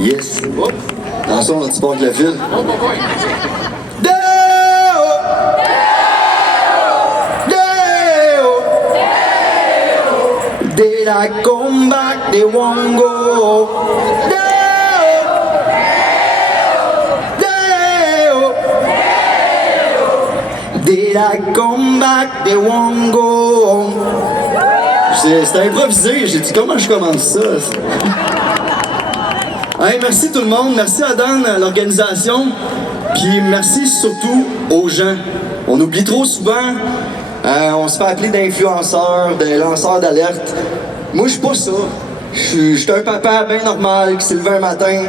Yes. Oh. Attention, tu pars avec la file. Did I come back? They won't go. Did I come back? They won't go. C'était improvisé. J'ai dit comment je commence ça. Hey, merci tout le monde. Merci à Dan, à l'organisation. Puis merci surtout aux gens. On oublie trop souvent. On se fait appeler d'influenceurs, de lanceurs d'alerte. Moi, je suis pas ça. Je suis un papa bien normal qui s'est levé un matin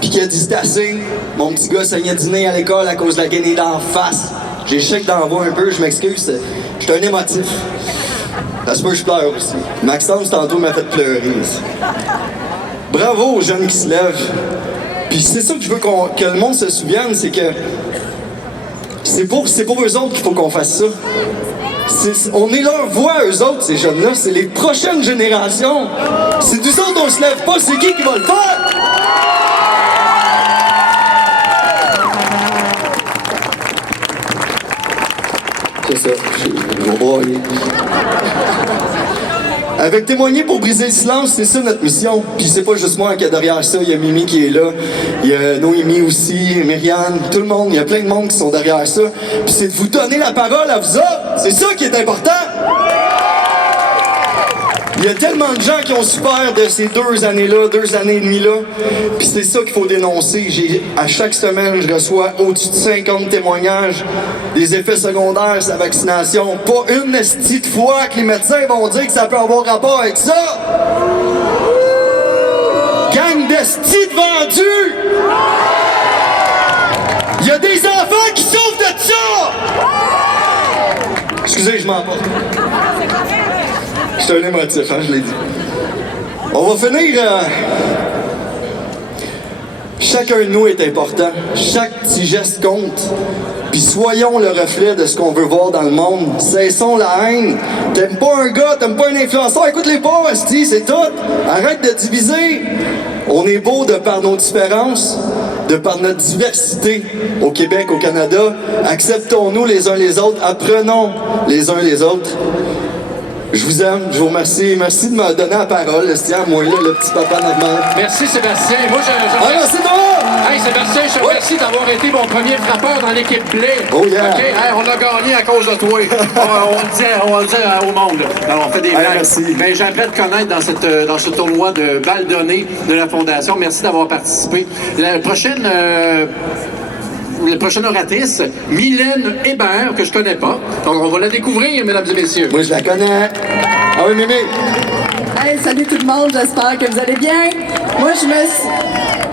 puis qui a dit c'est assez. Mon petit gars saignait dîner à l'école à cause de la guenille d'en face. J'ai le chèque d'envoi un peu, je m'excuse. Je suis un émotif. Ça se peut que je pleure aussi. Maxence, tantôt, m'a fait pleurer aussi. Bravo aux jeunes qui se lèvent. Puis c'est ça que je veux que le monde se souvienne, c'est que c'est pour eux autres qu'il faut qu'on fasse ça. On est leur voix, eux autres, ces jeunes-là. C'est les prochaines générations. C'est nous autres, on se lève pas. C'est qui va le faire? C'est ça. Avec Témoigner pour briser le silence, c'est ça notre mission. Puis c'est pas juste moi qui est derrière ça, il y a Mimi qui est là, il y a Noémie aussi, Myriane, tout le monde, il y a plein de monde qui sont derrière ça. Puis c'est de vous donner la parole à vous autres, c'est ça qui est important. Il y a tellement de gens qui ont souffert de ces 2 années-là, 2 années et demie-là, puis c'est ça qu'il faut dénoncer. À chaque semaine, je reçois au-dessus de 50 témoignages des effets secondaires de la vaccination. Pas une estie de fois que les médecins vont dire que ça peut avoir rapport avec ça. Gang d'estis de vendus! Il y a des enfants qui souffrent de ça! Excusez, je m'emporte. Je suis un émotif, hein, je l'ai dit. On va finir... Chacun de nous est important. Chaque petit geste compte. Puis soyons le reflet de ce qu'on veut voir dans le monde. Cessons la haine. T'aimes pas un gars, t'aimes pas un influenceur, écoute-les pas, esti, c'est tout. Arrête de diviser. On est beau de par nos différences, de par notre diversité au Québec, au Canada. Acceptons-nous les uns les autres. Apprenons les uns les autres. Je vous aime, je vous remercie. Merci de me donner la parole, Estienne, moi là, le petit papa normal. Merci Sébastien. Moi, merci toi! Hey Sébastien, je te remercie d'avoir été mon premier frappeur dans l'équipe Blé. Oh yeah! OK, hey, on a gagné à cause de toi. on le dit au monde. Alors, on fait des blagues. Merci. Ben, j'ai appris à te connaître dans ce tournoi de balles données de la Fondation. Merci d'avoir participé. La prochaine oratrice, Mylène Hébert, que je connais pas. Donc, on va la découvrir, mesdames et messieurs. Moi, je la connais. Ah oui, Mimi. Hey, salut tout le monde, j'espère que vous allez bien. Moi, je me suis...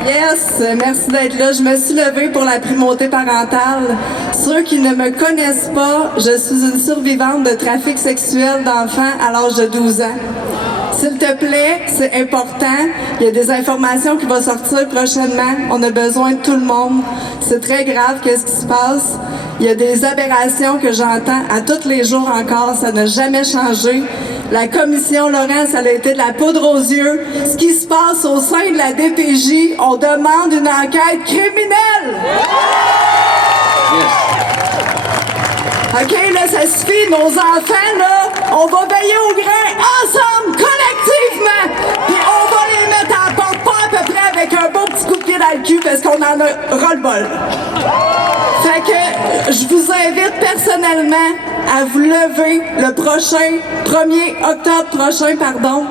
Yes, merci d'être là. Je me suis levée pour la primauté parentale. Ceux qui ne me connaissent pas, je suis une survivante de trafic sexuel d'enfants à l'âge de 12 ans. S'il te plaît, c'est important. Il y a des informations qui vont sortir prochainement. On a besoin de tout le monde. C'est très grave qu'est-ce qui se passe. Il y a des aberrations que j'entends à tous les jours encore. Ça n'a jamais changé. La commission Laurent, ça a été de la poudre aux yeux. Ce qui se passe au sein de la DPJ, on demande une enquête criminelle. OK, là, ça suffit. Nos enfants, là, on va veiller au grain ensemble, collectivement. Puis on va les mettre à la porte, pas à peu près avec un beau petit coup de pied dans le cul parce qu'on en a ras-le-bol. Fait que je vous invite personnellement à vous lever le 1er octobre prochain, pardon.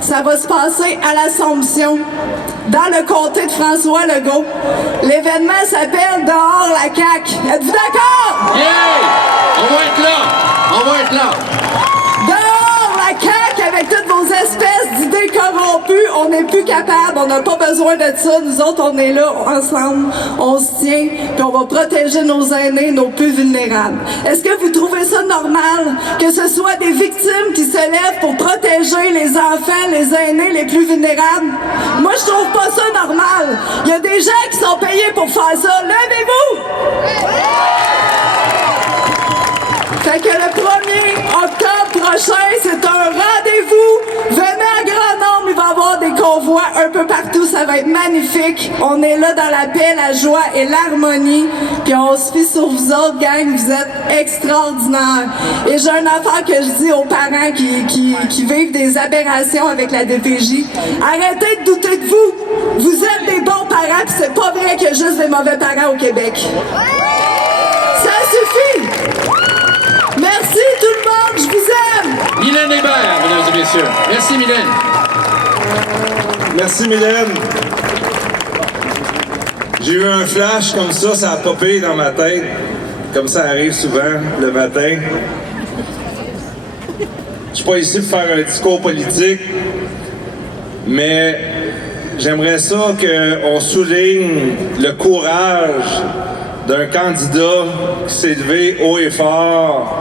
Ça va se passer à l'Assomption, dans le comté de François Legault. L'événement s'appelle Dehors la CAQ. Êtes-vous d'accord? Yeah! On va être là! On va être là! Dehors la CAQ avec toutes vos espèces d'idées corrompues. On n'est plus capable, on n'a pas besoin de ça. Nous autres, on est là ensemble, on se tient, puis on va protéger nos aînés, nos plus vulnérables. Est-ce que vous trouvez ça normal que ce soit des victimes qui se lèvent pour protéger les enfants, les aînés, les plus vulnérables? Moi, je trouve pas ça normal. Il y a des gens qui sont payés pour faire ça. Levez-vous! Fait que le 1er octobre prochain, c'est un rendez-vous. Venez en grand nombre, il va y avoir des convois un peu partout sur ça va être magnifique. On est là dans la paix, la joie et l'harmonie. Puis on se fie sur vous autres, gang. Vous êtes extraordinaires. Et j'ai une affaire que je dis aux parents qui vivent des aberrations avec la DPJ. Arrêtez de douter de vous. Vous êtes des bons parents, puis c'est pas vrai qu'il y a juste des mauvais parents au Québec. Ça suffit! Merci tout le monde, je vous aime! Mylène Hébert, mesdames et messieurs. Merci, Mylène. Merci, Mylène. J'ai eu un flash comme ça a popé dans ma tête. Comme ça arrive souvent le matin. Je suis pas ici pour faire un discours politique, mais j'aimerais ça qu'on souligne le courage d'un candidat qui s'est levé haut et fort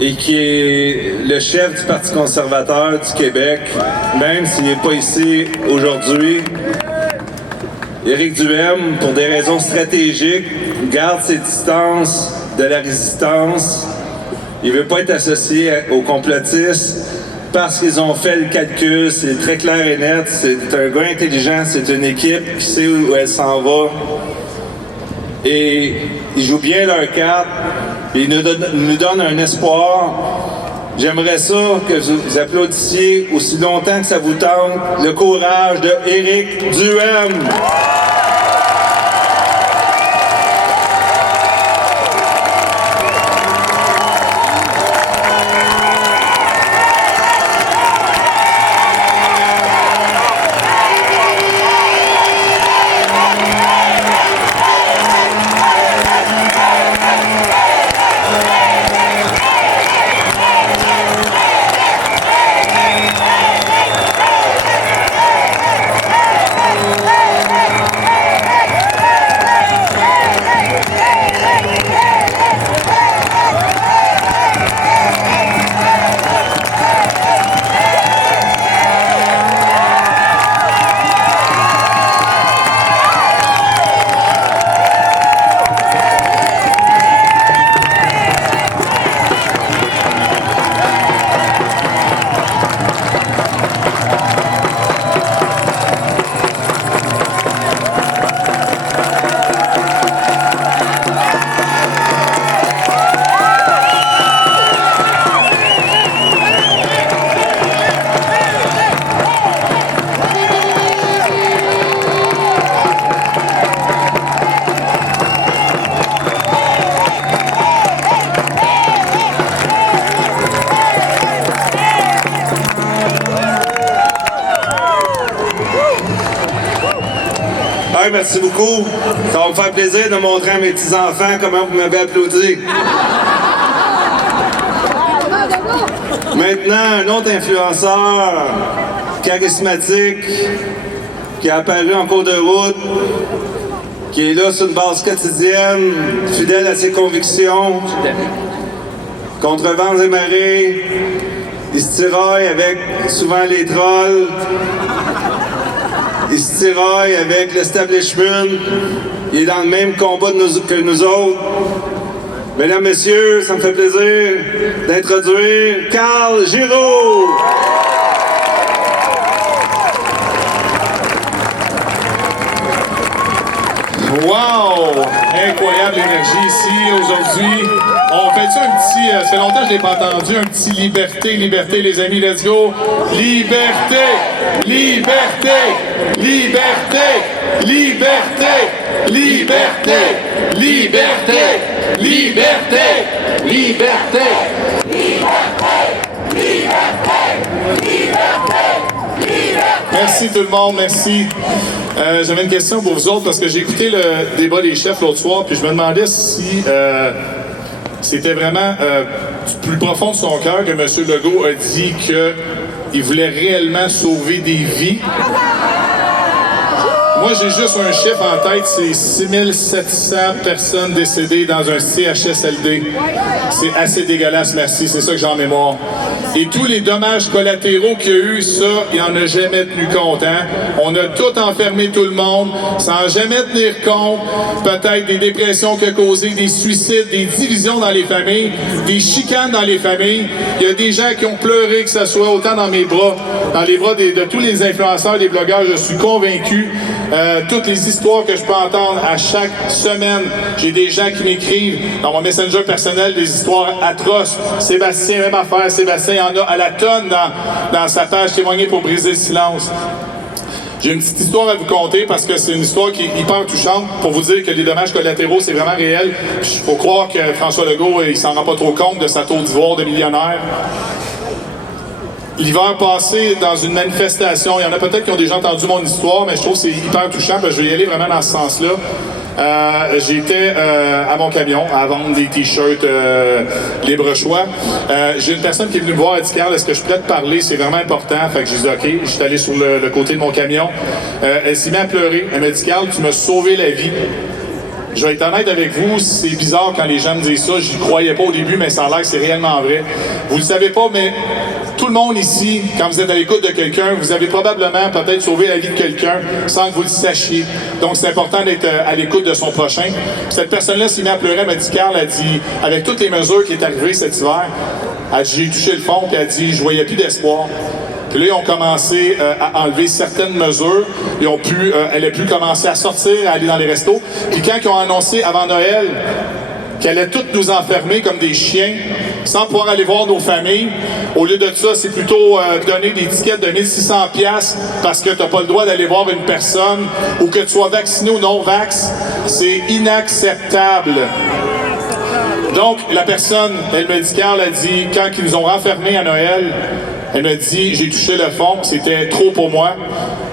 et qui est le chef du Parti conservateur du Québec, même s'il n'est pas ici aujourd'hui. Éric Duhaime, pour des raisons stratégiques, garde ses distances de la résistance. Il ne veut pas être associé aux complotistes parce qu'ils ont fait le calcul, c'est très clair et net. C'est un gars intelligent, c'est une équipe qui sait où elle s'en va. Et ils jouent bien leur carte. Ils nous donnent un espoir. J'aimerais ça que vous applaudissiez aussi longtemps que ça vous tente le courage de Éric Duhaime. Merci beaucoup. Ça va me faire plaisir de montrer à mes petits-enfants comment vous m'avez applaudi. Maintenant, un autre influenceur charismatique qui est apparu en cours de route, qui est là sur une base quotidienne, fidèle à ses convictions, contre vents et marées. Il se tiraille avec souvent les trolls. Il se tiraille avec l'establishment. Il est dans le même combat que nous autres. Mesdames, Messieurs, ça me fait plaisir d'introduire Carl Giroux. Wow! Incroyable énergie ici aujourd'hui. On fait ça un petit... ça fait longtemps que je l'ai pas entendu. Un petit liberté, liberté, les amis, let's go! Liberté! Liberté! Liberté! Liberté! Liberté! Liberté! Liberté! Liberté! Merci tout le monde, merci. J'avais une question pour vous autres parce que j'ai écouté le débat des chefs l'autre soir puis je me demandais si c'était vraiment du plus profond de son cœur que M. Legault a dit qu'il voulait réellement sauver des vies. Moi, j'ai juste un chiffre en tête, c'est 6700 personnes décédées dans un CHSLD. C'est assez dégueulasse, merci, c'est ça que j'ai en mémoire. Et tous les dommages collatéraux qu'il y a eu, ça, il n'en a jamais tenu compte. Hein? On a tout enfermé tout le monde, sans jamais tenir compte, peut-être des dépressions qui ont causé, des suicides, des divisions dans les familles, des chicanes dans les familles. Il y a des gens qui ont pleuré, que ce soit autant dans mes bras, dans les bras de tous les influenceurs, des blogueurs, je suis convaincu. Toutes les histoires que je peux entendre à chaque semaine, j'ai des gens qui m'écrivent dans mon messenger personnel des histoires atroces. Sébastien, même affaire, Sébastien, il y en a à la tonne dans sa page témoigner pour briser le silence. J'ai une petite histoire à vous conter parce que c'est une histoire qui est hyper touchante pour vous dire que les dommages collatéraux, c'est vraiment réel. Il faut croire que François Legault, il s'en rend pas trop compte de sa tour d'ivoire de millionnaire. L'hiver passé, dans une manifestation, il y en a peut-être qui ont déjà entendu mon histoire, mais je trouve que c'est hyper touchant, parce que je vais y aller vraiment dans ce sens-là. J'étais à mon camion à vendre des t-shirts libre-choix. J'ai une personne qui est venue me voir, elle dit « Carl, est-ce que je pourrais te parler? C'est vraiment important. » Fait que j'ai dit « OK ». Je suis allé sur le côté de mon camion. Elle s'est mise à pleurer. Elle m'a dit « Carl, tu m'as sauvé la vie. » Je vais être honnête avec vous, c'est bizarre quand les gens me disent ça. J'y croyais pas au début, mais ça a l'air que c'est réellement vrai. Vous le savez pas, mais tout le monde ici, quand vous êtes à l'écoute de quelqu'un, vous avez probablement peut-être sauvé la vie de quelqu'un sans que vous le sachiez. Donc, c'est important d'être à l'écoute de son prochain. Cette personne-là s'est mise à pleurer, elle m'a dit, Carl, elle dit, avec toutes les mesures qui est arrivées cet hiver, elle dit, j'ai touché le fond, puis elle dit, je voyais plus d'espoir. Puis là, ils ont commencé à enlever certaines mesures. Elle a pu commencer à sortir, à aller dans les restos. Puis quand ils ont annoncé avant Noël qu'elle allait toutes nous enfermer comme des chiens, sans pouvoir aller voir nos familles, au lieu de ça, c'est plutôt donner des tickets de 1600$ parce que tu n'as pas le droit d'aller voir une personne ou que tu sois vacciné ou non-vax. C'est inacceptable. Donc, la personne, elle me dit, Carl a dit, quand ils nous ont renfermés à Noël, elle m'a dit, j'ai touché le fond, c'était trop pour moi.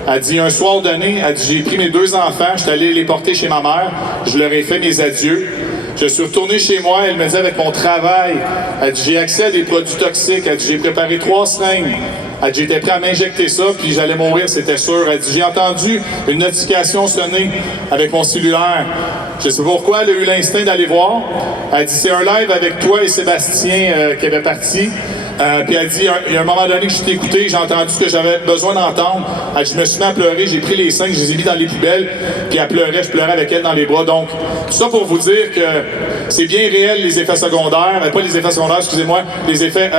Elle dit, un soir donné, elle dit, j'ai pris mes 2 enfants, je suis allé les porter chez ma mère, je leur ai fait mes adieux. Je suis retourné chez moi, elle me dit, avec mon travail, elle dit, j'ai accès à des produits toxiques, elle dit, j'ai préparé 3 seringues. Elle dit, j'étais prêt à m'injecter ça, puis j'allais mourir, c'était sûr. Elle dit, j'ai entendu une notification sonner avec mon cellulaire. Je sais pas pourquoi, elle a eu l'instinct d'aller voir. Elle dit, c'est un live avec toi et Sébastien qui avait parti. Puis elle dit, il y a un moment donné que je t'ai écouté, j'ai entendu ce que j'avais besoin d'entendre. Elle dit, je me suis mis à pleurer, j'ai pris les 5, je les ai mis dans les poubelles, puis elle pleurait, je pleurais avec elle dans les bras. Donc, tout ça pour vous dire que c'est bien réel les effets secondaires, pas les effets secondaires, excusez-moi, les effets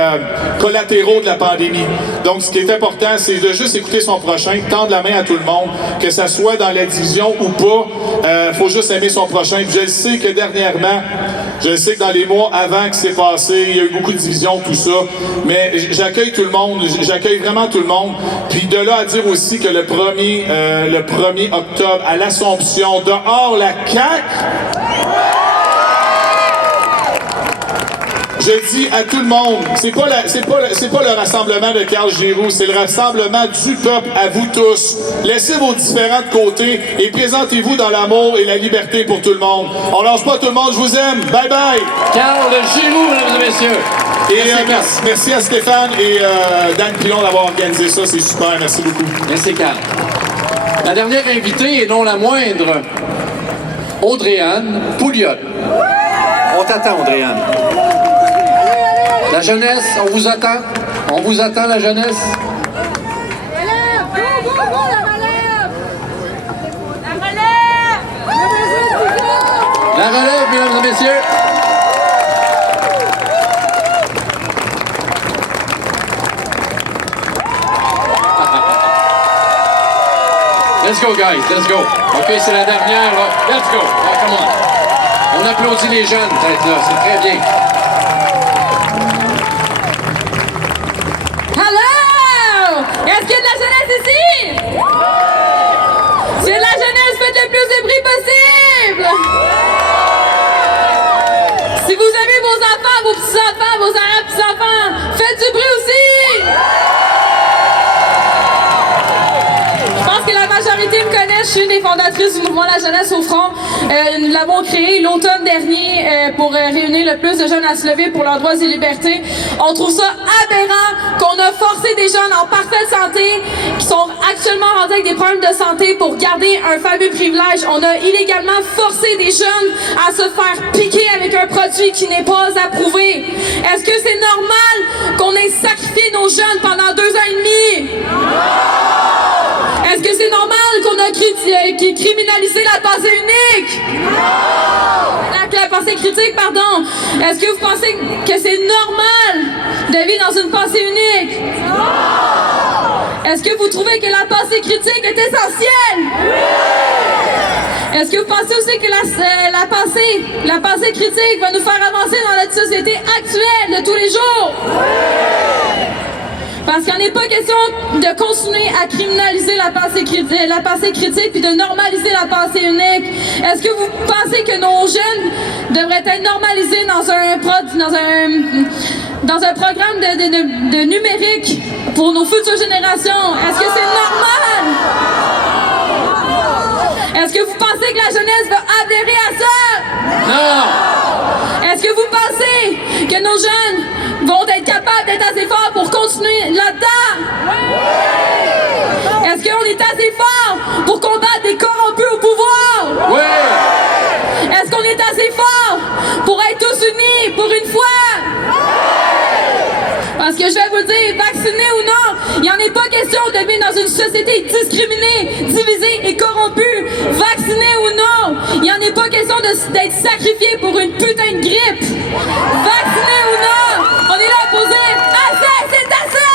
collatéraux de la pandémie. Donc, ce qui est important, c'est de juste écouter son prochain, tendre la main à tout le monde, que ça soit dans la division ou pas, faut juste aimer son prochain. Puis je sais que dernièrement, je sais que dans les mois avant que c'est passé, il y a eu beaucoup de divisions, tout ça. Mais j'accueille tout le monde, j'accueille vraiment tout le monde. Puis de là à dire aussi que le 1er octobre, à l'Assomption, dehors la CAQ, je dis à tout le monde, c'est pas le rassemblement de Carl Giroux, c'est le rassemblement du peuple à vous tous. Laissez vos différents de côté et présentez-vous dans l'amour et la liberté pour tout le monde. On lâche pas tout le monde, je vous aime. Bye bye! Carl Giroux, mesdames et messieurs. Et merci à Stéphane et Dan Pilon d'avoir organisé ça, c'est super, merci beaucoup. Merci Carl. La dernière invitée, et non la moindre, Audrey-Anne Pouliot. On t'attend, Audrey-Anne. La jeunesse, on vous attend. On vous attend, la jeunesse. Relève! Go, go, go, la relève! La relève! La relève, mesdames et messieurs. Let's go, guys. Let's go. OK, c'est la dernière, là. Let's go. Oh, come on. On applaudit les jeunes d'être là. C'est très bien. Hello! Est-ce qu'il y a de la jeunesse ici? S'il y a de la jeunesse, faites le plus de bruit possible! Si vous aimez vos enfants, vos petits-enfants, vos arrière-petits-enfants, faites du bruit aussi! Je pense que la majorité me connaît, je suis une des fondatrices du mouvement La Jeunesse au front. Nous l'avons créé l'automne dernier pour réunir le plus de jeunes à se lever pour leurs droits et libertés. On trouve ça aberrant qu'on a forcé des jeunes en parfaite santé qui sont actuellement rendus avec des problèmes de santé pour garder un fameux privilège. On a illégalement forcé des jeunes à se faire piquer avec un produit qui n'est pas approuvé. Est-ce que c'est normal qu'on ait sacrifié nos jeunes pendant 2 ans et demi? Est-ce que c'est normal qu'on a criminalisé la pensée unique? La pensée critique, pardon. Est-ce que vous pensez que c'est normal de vivre dans une pensée unique? Est-ce que vous trouvez que la pensée critique est essentielle? Est-ce que vous pensez aussi que la pensée critique va nous faire avancer dans notre société actuelle de tous les jours? Parce qu'il n'est pas question de continuer à criminaliser la pensée critique puis de normaliser la pensée unique. Est-ce que vous pensez que nos jeunes devraient être normalisés dans un programme de numérique pour nos futures générations? Est-ce que c'est normal? Est-ce que vous pensez que la jeunesse va adhérer à ça? Non! Est-ce que vous pensez que nos jeunes vont être capables d'être assez forts pour continuer là-dedans? Oui! Est-ce qu'on est assez fort pour combattre des corrompus au pouvoir? Oui! Est-ce qu'on est assez fort pour être tous unis pour une fois? Parce que je vais vous dire, vaccinés ou non, il n'y en est pas question de vivre dans une société discriminée, divisée et corrompue. Vaccinés ou non, il n'y en est pas question d'être sacrifié pour une putain de grippe. Vaccinés ou non, on est là pour dire assez, c'est assez!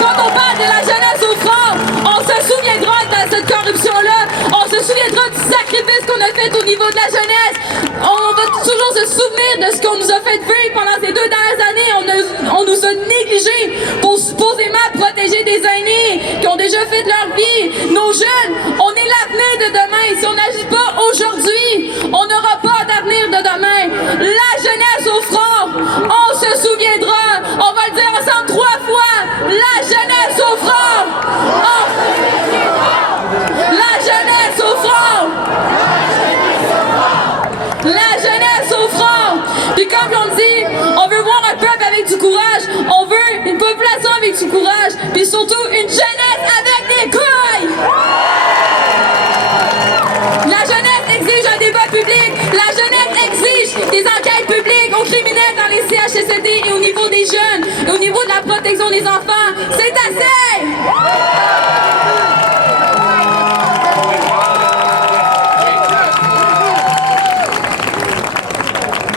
Quand on parle de la jeunesse au front, on se souviendra de cette corruption-là, on se souviendra du sacrifice qu'on a fait au niveau de la jeunesse. On va toujours se souvenir de ce qu'on nous a fait vivre pendant ces 2 dernières années. On nous a négligés pour supposément protéger des aînés qui ont déjà fait de leur vie. Nos jeunes, on est l'avenir de demain. Si on n'agit pas aujourd'hui, on n'aura pas d'avenir de demain. La jeunesse au front, on se souviendra. On va le dire ensemble 3 fois. La jeunesse au front. La jeunesse au front. La jeunesse au front! Puis comme on dit, on veut voir un peuple avec du courage, on veut une population avec du courage, puis surtout une jeunesse avec des couilles! La jeunesse exige un débat public, la jeunesse exige des enquêtes publiques aux criminels dans les CHSLD et au niveau des jeunes, et au niveau de la protection des enfants. C'est assez!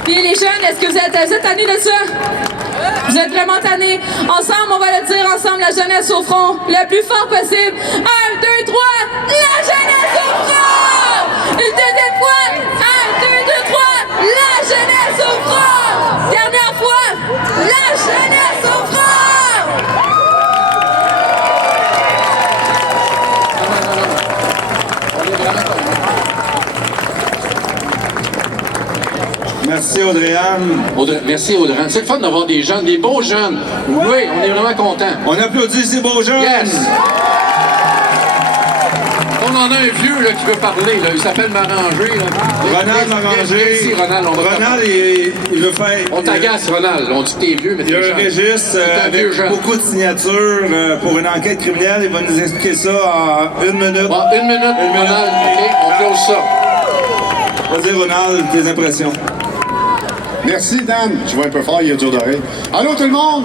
Puis les jeunes, est-ce que vous êtes tannés de ça? Vous êtes vraiment tannés? Ensemble, on va le dire ensemble, la jeunesse au front, le plus fort possible. 1, 2, 3, la jeunesse au front! Une deuxième fois, 1, 2, 3, la jeunesse au front! Dernière fois, la jeunesse au front! Merci Audrey-Anne. Merci Audrey-Anne. C'est le fun d'avoir des jeunes, des beaux jeunes. Oui, on est vraiment contents. On applaudit ces beaux jeunes. Yes! On en a un vieux là, qui veut parler. Là. Il s'appelle Marangé. Ronald Marangé. Merci Ronald. Ronald, il veut faire... On t'agace Ronald. On dit que t'es vieux, mais il y t'es a un jeune. registre avec beaucoup de signatures pour une enquête criminelle. Il va nous expliquer ça en 1 minute. Bon, 1 minute, Ronald. OK, on close ça. Vas-y Ronald, tes impressions. Merci, Dan. Je vois un peu fort, il y a dur d'oreille. Allô, tout le monde?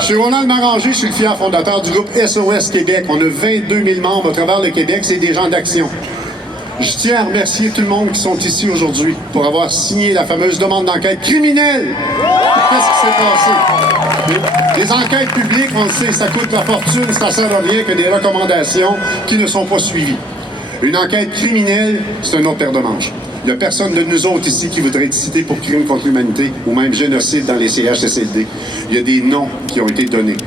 Je suis Ronald Marangé, je suis le fier fondateur du groupe SOS Québec. On a 22 000 membres à travers le Québec, c'est des gens d'action. Je tiens à remercier tout le monde qui sont ici aujourd'hui pour avoir signé la fameuse demande d'enquête criminelle. Qu'est-ce qui s'est passé? Les enquêtes publiques, on le sait, ça coûte la fortune, ça sert à rien que des recommandations qui ne sont pas suivies. Une enquête criminelle, c'est un autre paire de manches. Il n'y a personne de nous autres ici qui voudrait être cité pour crime contre l'humanité ou même génocide dans les CHSLD. Il y a des noms qui ont été donnés.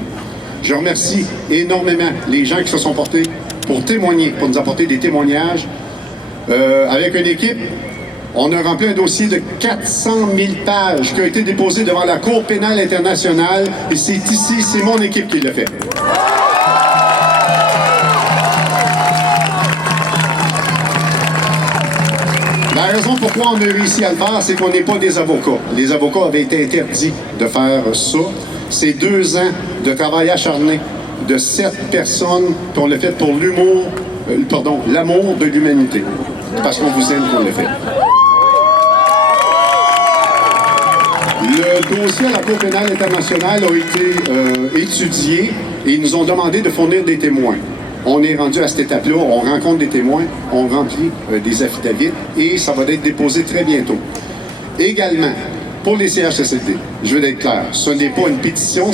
Je remercie énormément les gens qui se sont portés pour témoigner, pour nous apporter des témoignages. Avec une équipe, on a rempli un dossier de 400 000 pages qui a été déposé devant la Cour pénale internationale et c'est ici, c'est mon équipe qui l'a fait. La raison pourquoi on a réussi à le faire, c'est qu'on n'est pas des avocats. Les avocats avaient été interdits de faire ça. C'est 2 ans de travail acharné de 7 personnes qu'on l'a fait pour l'amour de l'humanité. Parce qu'on vous aime qu'on l'a fait. Le dossier à la Cour pénale internationale a été étudié et ils nous ont demandé de fournir des témoins. On est rendu à cette étape-là, on rencontre des témoins, on remplit des affidavits et ça va être déposé très bientôt. Également, pour les CHSLD, je veux être clair, ce n'est pas une pétition,